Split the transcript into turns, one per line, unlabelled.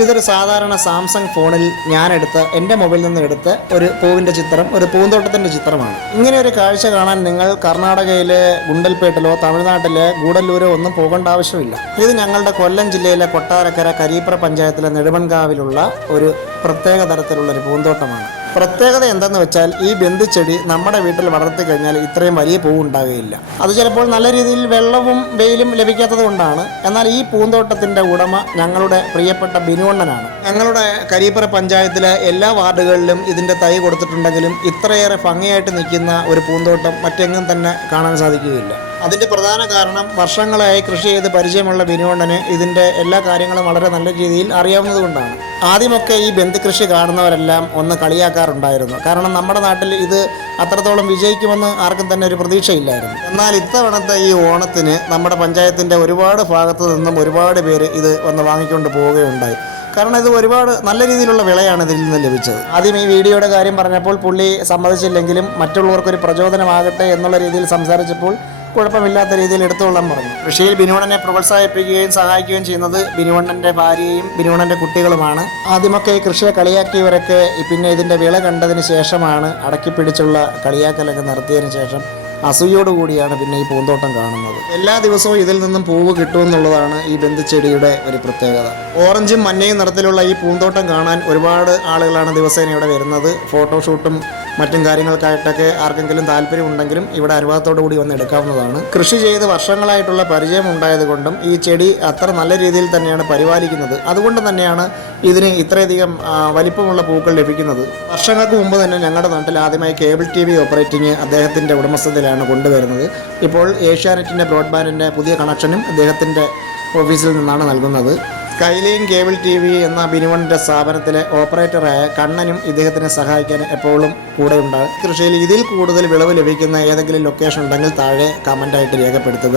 ഇതൊരു സാധാരണ സാംസങ് ഫോണിൽ ഞാൻ എടുത്ത എന്റെ മൊബൈൽ നിന്ന് എടുത്ത് ഒരു പൂവിന്റെ ചിത്രം ഒരു പൂന്തോട്ടത്തിന്റെ ചിത്രമാണ്. ഇങ്ങനെ ഒരു കാഴ്ച കാണാൻ നിങ്ങൾ കർണാടകയിലെ ഗുണ്ടൽപേട്ടിലോ തമിഴ്നാട്ടിലെ ഗൂഡല്ലൂരോ ഒന്നും പോകേണ്ട ആവശ്യമില്ല. ഇത് ഞങ്ങളുടെ കൊല്ലം ജില്ലയിലെ കൊട്ടാരക്കര കരീപ്ര പഞ്ചായത്തിലെ നെടുമൺകാവിലുള്ള ഒരു പ്രത്യേക തരത്തിലുള്ളൊരു പൂന്തോട്ടമാണ്. പ്രത്യേകത എന്തെന്ന് വെച്ചാൽ ഈ ബന്ധിച്ചെടി നമ്മുടെ വീട്ടിൽ വളർത്തി കഴിഞ്ഞാൽ ഇത്രയും വലിയ പൂവ് ഉണ്ടാകുകയില്ല അത് ചിലപ്പോൾ നല്ല രീതിയിൽ വെള്ളവും വെയിലും ലഭിക്കാത്തത് കൊണ്ടാണ്. എന്നാൽ ഈ പൂന്തോട്ടത്തിന്റെ ഉടമ ഞങ്ങളുടെ പ്രിയപ്പെട്ട ബിനുവണ്ണനാണ്. ഞങ്ങളുടെ കരീപ്പറ പഞ്ചായത്തിലെ എല്ലാ വാർഡുകളിലും ഇതിന്റെ തൈ കൊടുത്തിട്ടുണ്ടെങ്കിലും ഇത്രയേറെ ഭംഗിയായിട്ട് നിൽക്കുന്ന ഒരു പൂന്തോട്ടം മറ്റെങ്ങും തന്നെ കാണാൻ സാധിക്കുകയില്ല. അതിന്റെ പ്രധാന കാരണം വർഷങ്ങളായി കൃഷി ചെയ്ത് പരിചയമുള്ള ബിനുവണ്ണന് ഇതിന്റെ എല്ലാ കാര്യങ്ങളും വളരെ നല്ല രീതിയിൽ അറിയാവുന്നതുകൊണ്ടാണ് ആദ്യമൊക്കെ ഈ ബന്ധുകൃഷി കാണുന്നവരെല്ലാം ഒന്ന് കളിയാക്കാറുണ്ടായിരുന്നു. കാരണം നമ്മുടെ നാട്ടിൽ ഇത് അത്രത്തോളം വിജയിക്കുമെന്ന് ആർക്കും തന്നെ ഒരു പ്രതീക്ഷയില്ലായിരുന്നു. എന്നാൽ ഇത്തവണത്തെ ഈ ഓണത്തിന് നമ്മുടെ പഞ്ചായത്തിന്റെ ഒരുപാട് ഭാഗത്തു നിന്നും ഒരുപാട് പേര് ഇത് വന്ന് വാങ്ങിക്കൊണ്ട് പോവുകയുണ്ടായി. കാരണം ഇത് ഒരുപാട് നല്ല രീതിയിലുള്ള വിളയാണ് ഇതിൽ നിന്ന് ലഭിച്ചത്. ആദ്യം ഈ വീഡിയോയുടെ കാര്യം പറഞ്ഞപ്പോൾ പുള്ളി സമ്മതിച്ചില്ലെങ്കിലും മറ്റുള്ളവർക്കൊരു പ്രചോദനമാകട്ടെ എന്നുള്ള രീതിയിൽ സംസാരിച്ചപ്പോൾ കുഴപ്പമില്ലാത്ത രീതിയിൽ എടുത്തുകൊള്ളാൻ പറഞ്ഞു. കൃഷിയിൽ ബിനുവണ്ണനെ പ്രോത്സാഹിപ്പിക്കുകയും സഹായിക്കുകയും ചെയ്യുന്നത് ബിനുവണ്ണന്റെ ഭാര്യയും ബിനുവണ്ണന്റെ കുട്ടികളുമാണ്. ആദ്യമൊക്കെ ഈ കൃഷിയെ കളിയാക്കിയവരൊക്കെ പിന്നെ ഇതിന്റെ വിള കണ്ടതിന് ശേഷമാണ് അടക്കി പിടിച്ചുള്ള കളിയാക്കലൊക്കെ നടത്തിയതിനു ശേഷം അസൂയോടുകൂടിയാണ് പിന്നെ ഈ പൂന്തോട്ടം കാണുന്നത്. എല്ലാ ദിവസവും ഇതിൽ നിന്നും പൂവ് കിട്ടുമെന്നുള്ളതാണ് ഈ ബന്ധുച്ചെടിയുടെ ഒരു പ്രത്യേകത. ഓറഞ്ചും മഞ്ഞയും നിറത്തിലുള്ള ഈ പൂന്തോട്ടം കാണാൻ ഒരുപാട് ആളുകളാണ് ദിവസേന ഇവിടെ വരുന്നത്. ഫോട്ടോഷൂട്ടും മറ്റും കാര്യങ്ങൾക്കായിട്ടൊക്കെ ആർക്കെങ്കിലും താല്പര്യമുണ്ടെങ്കിലും ഇവിടെ അനുഭവത്തോടു കൂടി വന്ന് എടുക്കാവുന്നതാണ്. കൃഷി ചെയ്ത് വർഷങ്ങളായിട്ടുള്ള പരിചയം ഉണ്ടായതുകൊണ്ടും ഈ ചെടി അത്ര നല്ല രീതിയിൽ തന്നെയാണ് പരിപാലിക്കുന്നത്. അതുകൊണ്ട് തന്നെയാണ് ഇതിന് ഇത്രയധികം വലിപ്പമുള്ള പൂക്കൾ ലഭിക്കുന്നത്. വർഷങ്ങൾക്ക് മുമ്പ് തന്നെ ഞങ്ങളുടെ നാട്ടിൽ ആദ്യമായി കേബിൾ ടി വി ഓപ്പറേറ്റിംഗ് അദ്ദേഹത്തിന്റെ ഉടമസ്ഥതയിലാണ് കൊണ്ടുവരുന്നത്. ഇപ്പോൾ ഏഷ്യാനെറ്റിന്റെ ബ്രോഡ്ബാൻഡിന്റെ പുതിയ കണക്ഷനും അദ്ദേഹത്തിന്റെ ഓഫീസിൽ നിന്നാണ് നൽകുന്നത്. സ്കൈലൈൻ കേബിൾ ടി വി എന്ന ബിനുവണിന്റെ സ്ഥാപനത്തിലെ ഓപ്പറേറ്ററായ കണ്ണനും ഇദ്ദേഹത്തിനെ സഹായിക്കാൻ എപ്പോഴും കൂടെ ഉണ്ടാകും കൃഷിയിൽ ഇതിൽ കൂടുതൽ വിളവ് ലഭിക്കുന്ന ഏതെങ്കിലും ലൊക്കേഷൻ ഉണ്ടെങ്കിൽ താഴെ കമന്റായിട്ട് രേഖപ്പെടുത്തുക.